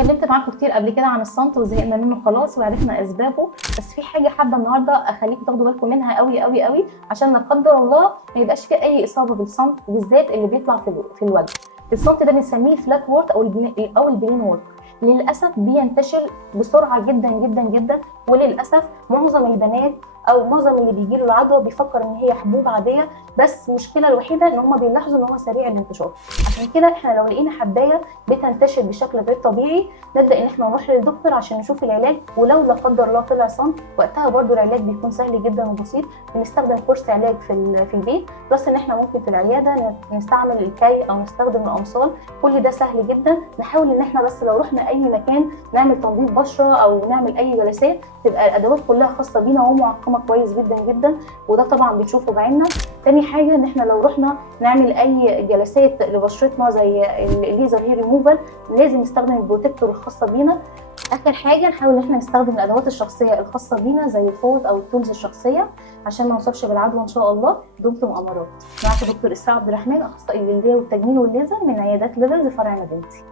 اتكلمت معاكم كتير قبل كده عن الصمت وزهقنا منه خلاص وعرفنا اسبابه، بس في حاجه حابه النهارده اخليكم تاخدوا بالكم منها قوي قوي قوي، عشان لا قدر الله ما يبقاش في اي اصابه بالصمت، وبالذات اللي بيطلع في الوجه. الصمت ده بنسميه فلات وورد او البلين وورد. للاسف بينتشر بسرعه جدا جدا جدا، وللاسف معظم البنات او معظم اللي بيجي له العدوى بيفكر ان هي حبوب عاديه، بس المشكله الوحيده ان هم بيلاحظوا ان هو سريع الانتشار. عشان كده احنا لو لقينا حبايه بتنتشر بشكل غير طبيعي نبدا ان احنا نروح للدكتور عشان نشوف العلاج، ولو لا قدر الله طلع صمت وقتها برده العلاج بيكون سهل جدا وبسيط. بنستخدم كورس علاج في البيت، بلس ان احنا ممكن في العياده نستعمل الكي او نستخدم الامصال. كل ده سهل جدا. نحاول ان احنا بس لو رحنا اي مكان نعمل تنظيف بشره او نعمل اي جلسات تبقى الادوات كلها خاصه بينا ومعقمه كويس جدا جدا، وده طبعا بنشوفه بعيننا. تاني حاجه ان احنا لو رحنا نعمل اي جلسات لبشرتنا زي الليزر هير ريموفال لازم نستخدم البروتكتور الخاصه بينا. اخر حاجه نحاول ان احنا نستخدم الادوات الشخصيه الخاصه بينا زي الفوط او التولز الشخصيه عشان ما نوصلش بالعدوى ان شاء الله. دمتم امارات. معاكم دكتور اسراء عبد الرحمن، اخصائي الجلديه والتجميل والليزر من عيادات ليفلز فرع مدينتي.